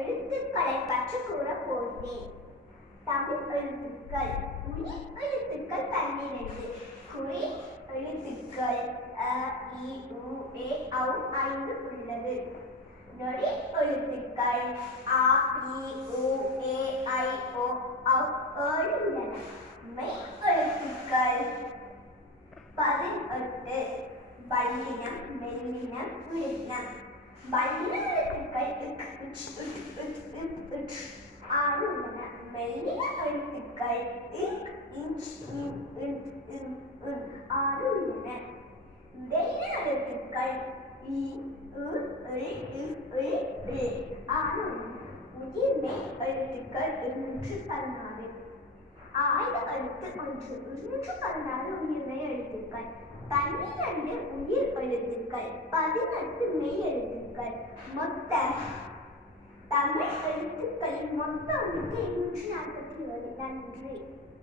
எழுத்துக்களை பற்றி கூறப் போகிறேன். தமிழ் எழுத்துக்கள். உயிர் எழுத்துக்கள் 12. குறி எழுத்துக்கள் அ, இ, உ, ஏ, ஔ 5 உள்ளது. நொடி எழுத்துக்கள் ஆ, இ, உ, ஏ, ஐ, ஓ, ஔ 7 உள்ளன. மெய் எழுத்துக்கள் 18. வல்லினம், மெல்லினம், உயிரினம். வல்லின எழுத்துக்கள் இக், இச், இட், இட், இத், இட் 6 உள்ளன. மெல்லின எழுத்துக்கள் இக், இஞ்ச், இன், இன், இன், இன் 6 உள்ளன. இடையின எழுத்துக்கள் இ, உ, இ, இ, இ 6 உள்ளன. உயிர்மெய் எழுத்துக்கள் 216. ஆயுத எழுத்து 1. 216 உயிர்மெய் எழுத்துக்கள். 12 உயிர் எழுத்துக்கள். 18 மெய் எழுத்துக்கள். மொத்தம் தமிழ் எழுத்துக்களின் மொத்த எண்ணிக்கை 147. நன்றி.